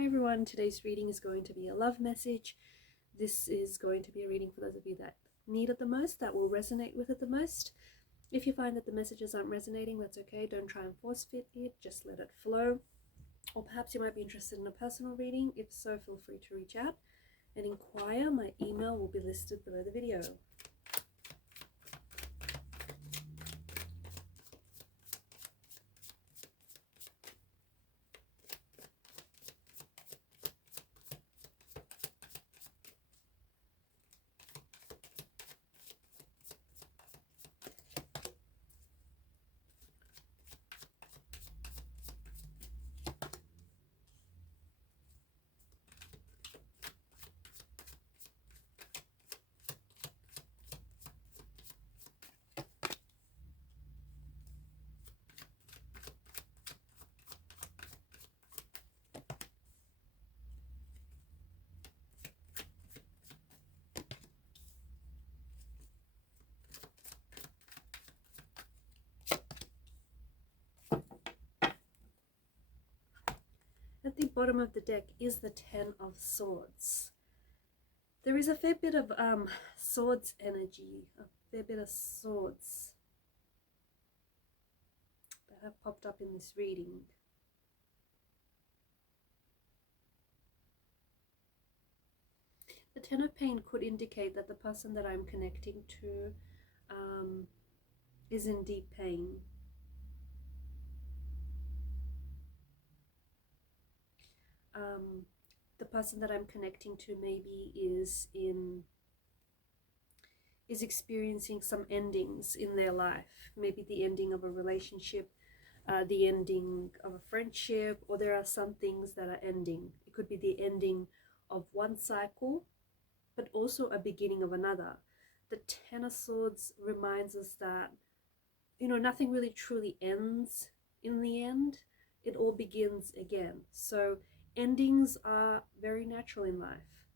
Hi everyone, today's reading is going to be a love message. This is going to be a reading for those of you that need it the most, that will resonate with it the most. If you find that the messages aren't resonating, that's okay. Don't try and force fit it, just let it flow. Or perhaps you might be interested in a personal reading. If so, feel free to reach out and inquire. My email will be listed below the video. At the bottom of the deck is the Ten of Swords. There is a fair bit of swords energy, a fair bit of swords that have popped up in this reading. The Ten of Pain could indicate that the person that I'm connecting to is in deep pain. The person that I'm connecting to maybe is experiencing some endings in their life. Maybe the ending of a relationship, the ending of a friendship, or there are some things that are ending. It could be the ending of one cycle, but also a beginning of another. The Ten of Swords reminds us that, you know, nothing really truly ends in the end. It all begins again. So endings are very natural in life.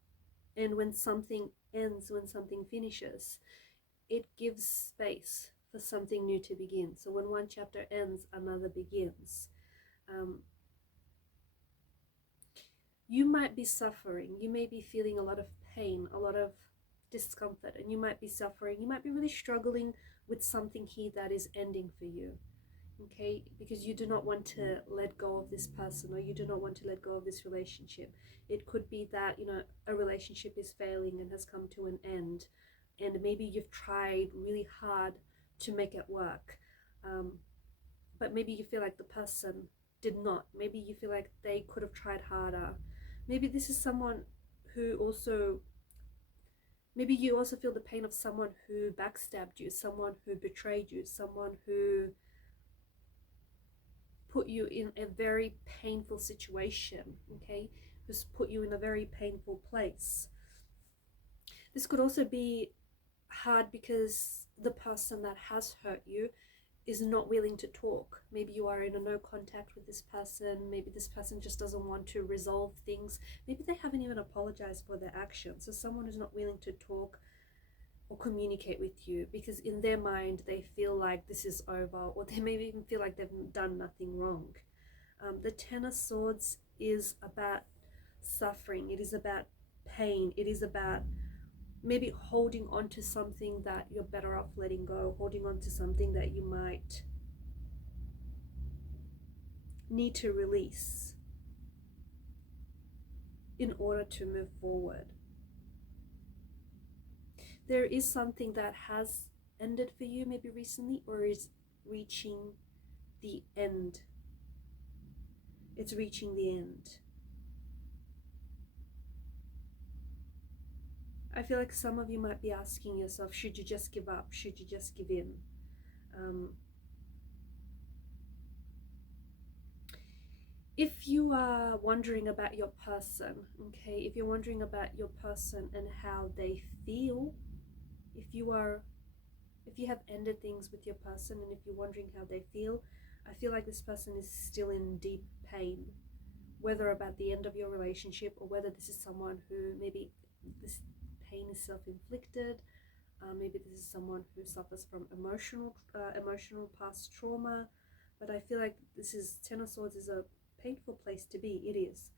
And when something ends, when something finishes, it gives space for something new to begin. So when one chapter ends, another begins. You might be suffering. You may be feeling a lot of pain, a lot of discomfort, and you might be suffering. You might be really struggling with something here that is ending for you. Okay, because you do not want to let go of this person, or you do not want to let go of this relationship. It could be that, you know, a relationship is failing and has come to an end, and maybe you've tried really hard to make it work, but maybe you feel like the person did not. Maybe you feel like they could have tried harder. Maybe this is someone who also, maybe you also feel the pain of someone who backstabbed you, someone who betrayed you, someone who put you in a very painful situation, okay? Who's put you in a very painful place. This could also be hard because the person that has hurt you is not willing to talk. Maybe you are in a no contact with this person. Maybe this person just doesn't want to resolve things. Maybe they haven't even apologized for their actions. So someone who's not willing to talk or communicate with you because in their mind they feel like this is over, or they maybe even feel like they've done nothing wrong. The Ten of Swords is about suffering. It is about pain. It is about maybe holding on to something that you're better off letting go, holding on to something that you might need to release in order to move forward. There is something that has ended for you maybe recently, or is reaching the end. It's reaching the end. I feel like some of you might be asking yourself, should you just give up? Should you just give in? If you are wondering about your person, okay, if you're wondering about your person and how they feel, if you have ended things with your person and if you're wondering how they feel, I feel like this person is still in deep pain, whether about the end of your relationship or whether this is someone who maybe this pain is self-inflicted. Maybe this is someone who suffers from emotional past trauma. But I feel like this is Ten of Swords is a painful place to be. It is.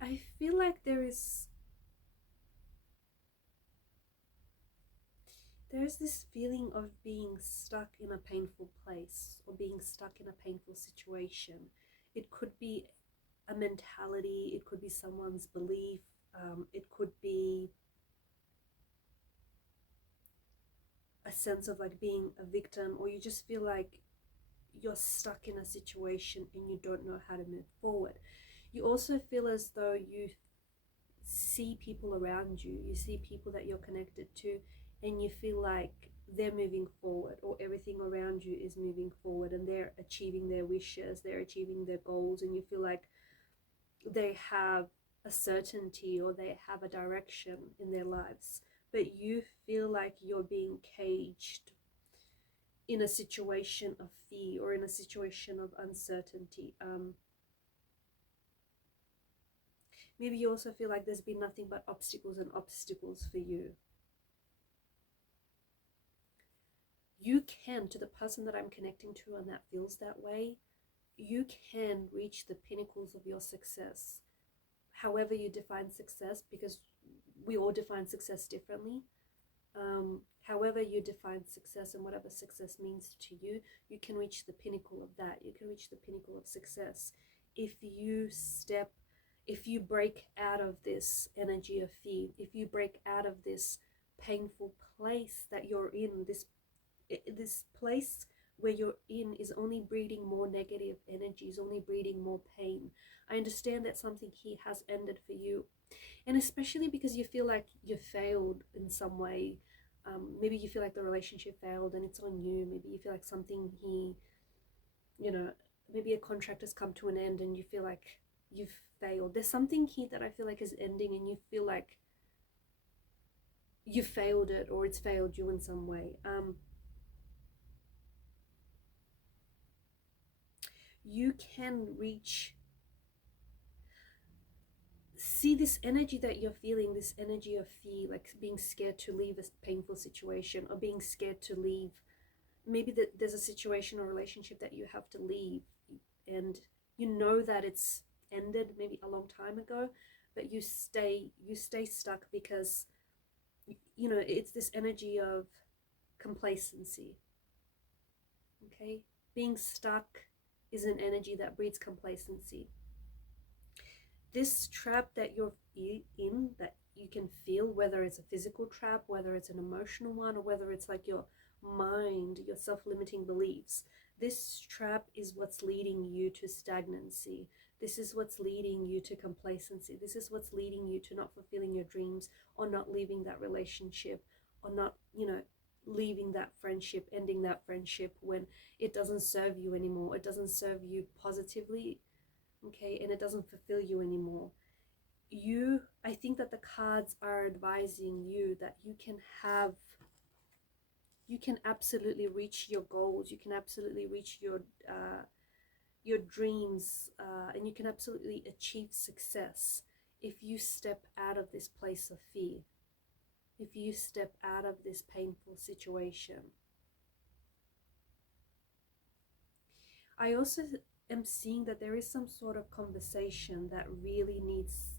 I feel like there's this feeling of being stuck in a painful place or being stuck in a painful situation. It could be a mentality, it could be someone's belief, it could be a sense of like being a victim, or you just feel like you're stuck in a situation and you don't know how to move forward. You also feel as though you see people around you, you see people that you're connected to, and you feel like they're moving forward, or everything around you is moving forward, and they're achieving their wishes, they're achieving their goals, and you feel like they have a certainty or they have a direction in their lives, but you feel like you're being caged in a situation of fear or in a situation of uncertainty. Maybe you also feel like there's been nothing but obstacles and obstacles for you. You can, to the person that I'm connecting to and that feels that way, you can reach the pinnacles of your success. However you define success, because we all define success differently. However you define success and whatever success means to you, you can reach the pinnacle of that. You can reach the pinnacle of success if you break out of this energy of fear, if you break out of this painful place that you're in, this place where you're in is only breeding more negative energy, is only breeding more pain. I understand that something here has ended for you, and especially because you feel like you failed in some way. Maybe you feel like the relationship failed and it's on you. Maybe you feel like something here, maybe a contract has come to an end and you feel like you've failed. There's something here that I feel like is ending and you feel like you failed it, or it's failed you in some way. You can see this energy that you're feeling, this energy of fear, like being scared to leave a painful situation, or being scared to leave. Maybe there's a situation or relationship that you have to leave, and you know that it's ended maybe a long time ago, but you stay stuck because it's this energy of complacency. Okay, being stuck is an energy that breeds complacency. This trap that you're in, that you can feel, whether it's a physical trap, whether it's an emotional one, or whether it's like your mind, your self-limiting beliefs, this trap is what's leading you to stagnancy. This is what's leading you to complacency. This is what's leading you to not fulfilling your dreams, or not leaving that relationship, or not leaving that friendship, ending that friendship when it doesn't serve you anymore, it doesn't serve you positively, okay, and it doesn't fulfill you anymore. I think that the cards are advising you that you can absolutely reach your goals, you can absolutely reach your dreams, and you can absolutely achieve success if you step out of this place of fear, if you step out of this painful situation. I also am seeing that there is some sort of conversation that really needs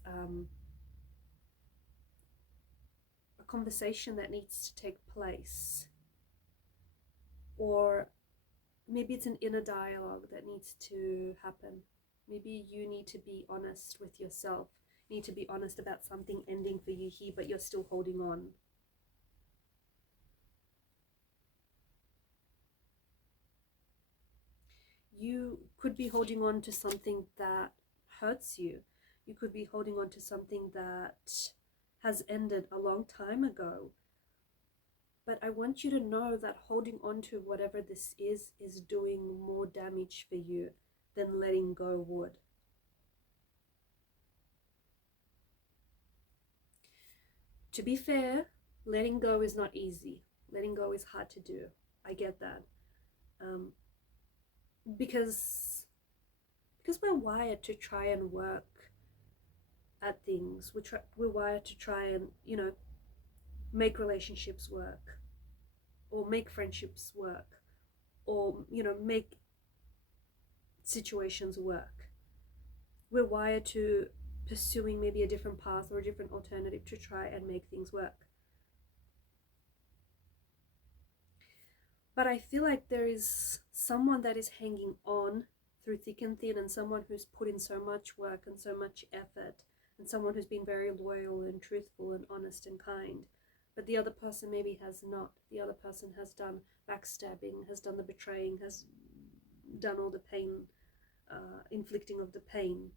a conversation that needs to take place, or maybe it's an inner dialogue that needs to happen. Maybe you need to be honest with yourself, you need to be honest about something ending for you here, but you're still holding on. You could be holding on to something that hurts you. You could be holding on to something that has ended a long time ago. But I want you to know that holding on to whatever this is doing more damage for you than letting go would. To be fair, letting go is not easy. Letting go is hard to do. I get that. Because we're wired to try and work at things. We're wired to try and, you know, make relationships work, or make friendships work, or, you know, make situations work. We're wired to pursuing maybe a different path or a different alternative to try and make things work. But I feel like there is someone that is hanging on through thick and thin, and someone who's put in so much work and so much effort, and someone who's been very loyal and truthful and honest and kind. But the other person maybe has not. The other person has done backstabbing, has done the betraying, has done all the pain, inflicting of the pain.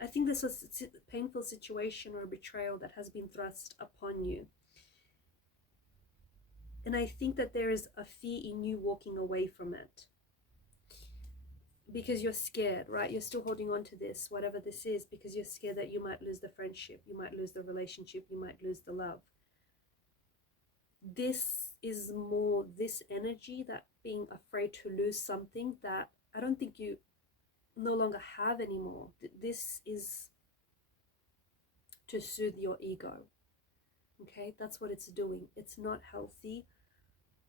I think this was a painful situation or a betrayal that has been thrust upon you. And I think that there is a fear in you walking away from it. Because you're scared, right? You're still holding on to this, whatever this is, because you're scared that you might lose the friendship, you might lose the relationship, you might lose the love. This is more this energy, that being afraid to lose something that I don't think you no longer have anymore. This is to soothe your ego. Okay, that's what it's doing. It's not healthy,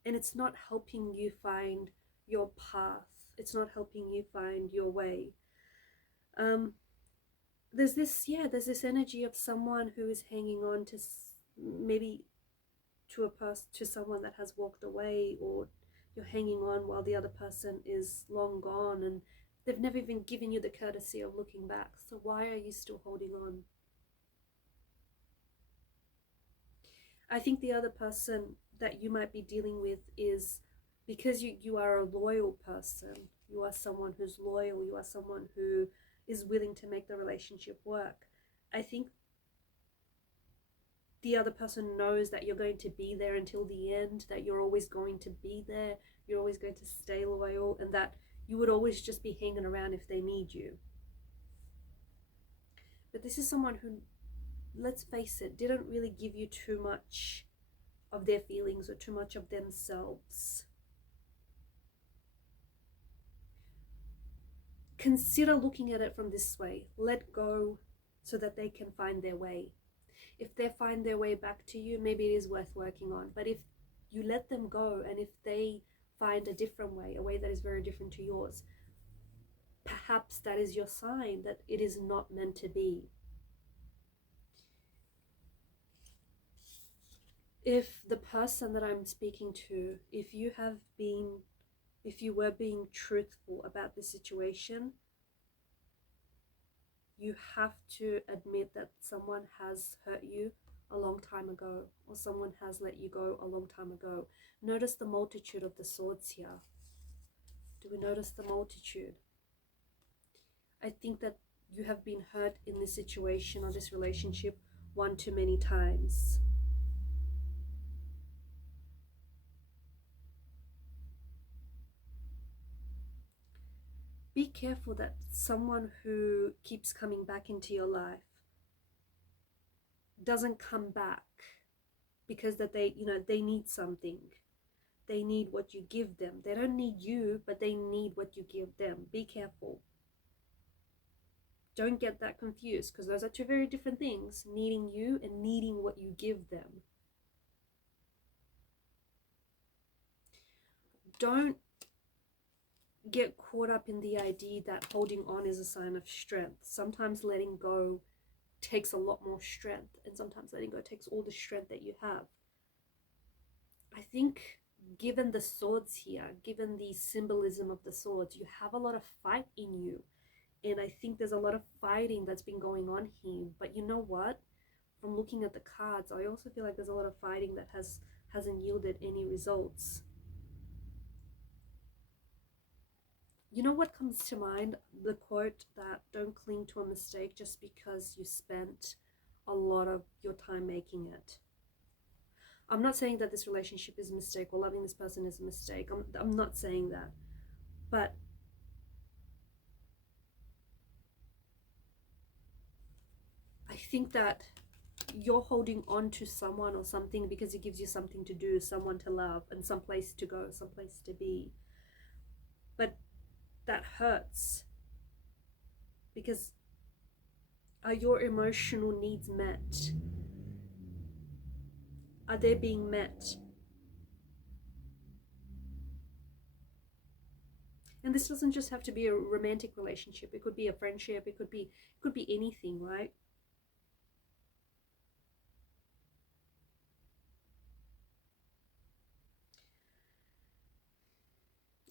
and it's not helping you find your path. It's not helping you find your way. There's this energy of someone who is hanging on to maybe to someone that has walked away, or you're hanging on while the other person is long gone, and they've never even given you the courtesy of looking back. So why are you still holding on? I think the other person that you might be dealing with is, because you are a loyal person, you are someone who's loyal, you are someone who is willing to make the relationship work. I think the other person knows that you're going to be there until the end, that you're always going to be there, you're always going to stay loyal, and that you would always just be hanging around if they need you. But this is someone who, let's face it, didn't really give you too much of their feelings or too much of themselves. Consider looking at it from this way. Let go so that they can find their way. If they find their way back to you, maybe it is worth working on. But if you let them go, and if they find a different way, a way that is very different to yours, perhaps that is your sign that it is not meant to be. If the person that I'm speaking to, if you were being truthful about the situation, you have to admit that someone has hurt you a long time ago, or someone has let you go a long time ago. Notice the multitude of the swords here. Do we notice the multitude? I think that you have been hurt in this situation or this relationship one too many times. Be careful that someone who keeps coming back into your life doesn't come back because that they need something. They need what you give them. They don't need you, but they need what you give them. Be careful. Don't get that confused, because those are two very different things, needing you and needing what you give them. Don't get caught up in the idea that holding on is a sign of strength. Sometimes letting go takes a lot more strength, and sometimes letting go takes all the strength that you have. I think given the swords here, given the symbolism of the swords, you have a lot of fight in you. And I think there's a lot of fighting that's been going on here. But you know what? From looking at the cards, I also feel like there's a lot of fighting that hasn't yielded any results. You know what comes to mind? The quote that don't cling to a mistake just because you spent a lot of your time making it. I'm not saying that this relationship is a mistake or loving this person is a mistake. I'm not saying that. But I think that you're holding on to someone or something because it gives you something to do, someone to love, and some place to go, some place to be. But that hurts, because are your emotional needs met? Are they being met? And this doesn't just have to be a romantic relationship. It could be a friendship. It could be anything, right?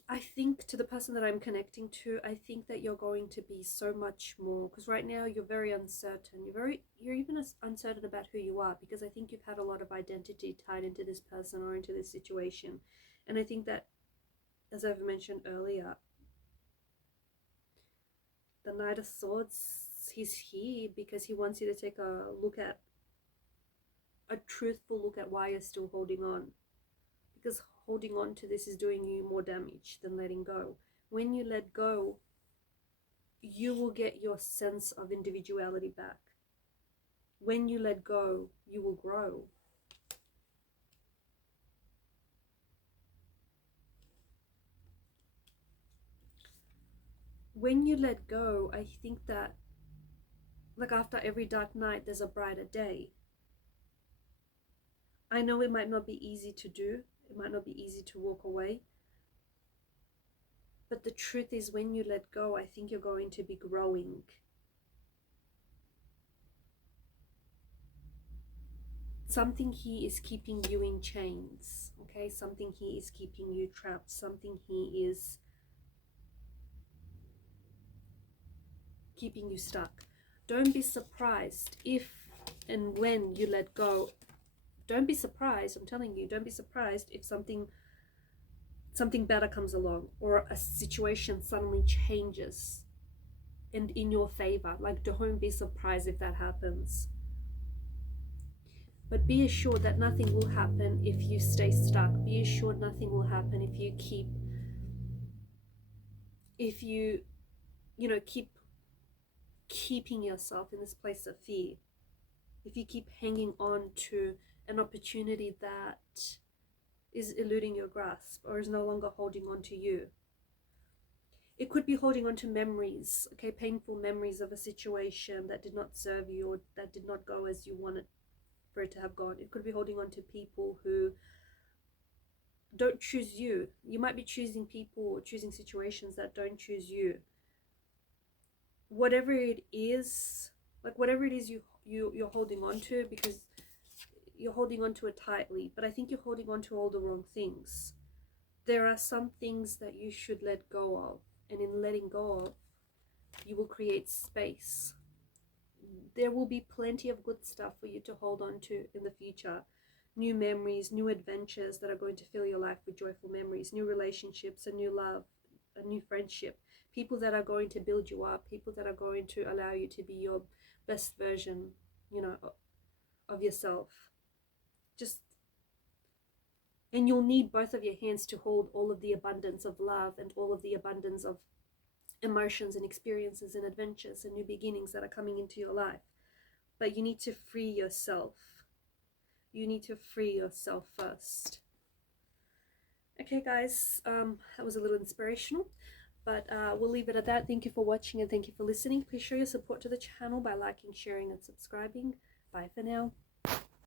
I think to the person that I'm connecting to, I think that you're going to be so much more, because right now you're very uncertain. You're even as uncertain about who you are, because I think you've had a lot of identity tied into this person or into this situation. And I think that, as I've mentioned earlier, the Knight of Swords, he's here because he wants you to take a truthful look at why you're still holding on. Because holding on to this is doing you more damage than letting go. When you let go, you will get your sense of individuality back. When you let go, you will grow. When you let go, I think that, like, after every dark night, there's a brighter day. I know it might not be easy to do. It might not be easy to walk away. But the truth is, when you let go, I think you're going to be growing. Something here is keeping you in chains, okay? Something here is keeping you trapped. Something here is keeping you stuck. Don't be surprised if and when you let go. Don't be surprised, I'm telling you, don't be surprised if something better comes along, or a situation suddenly changes and in your favor. Like, don't be surprised if that happens. But be assured that nothing will happen if you stay stuck. Be assured nothing will happen if you keep keeping yourself in this place of fear. If you keep hanging on to an opportunity that is eluding your grasp or is no longer holding on to you. It could be holding on to memories, okay, painful memories of a situation that did not serve you or that did not go as you wanted for it to have gone. It could be holding on to people who don't choose you. You might be choosing people or choosing situations that don't choose you. Whatever it is, like whatever it is you're holding on to, because you're holding on to it tightly, but I think you're holding on to all the wrong things. There are some things that you should let go of, and in letting go of, you will create space. There will be plenty of good stuff for you to hold on to in the future. New memories, new adventures that are going to fill your life with joyful memories, new relationships, a new love, a new friendship, people that are going to build you up, people that are going to allow you to be your best version, of yourself. And you'll need both of your hands to hold all of the abundance of love and all of the abundance of emotions and experiences and adventures and new beginnings that are coming into your life. But you need to free yourself. You need to free yourself first. Okay, guys, that was a little inspirational, but we'll leave it at that. Thank you for watching and thank you for listening. Please show your support to the channel by liking, sharing, and subscribing. Bye for now.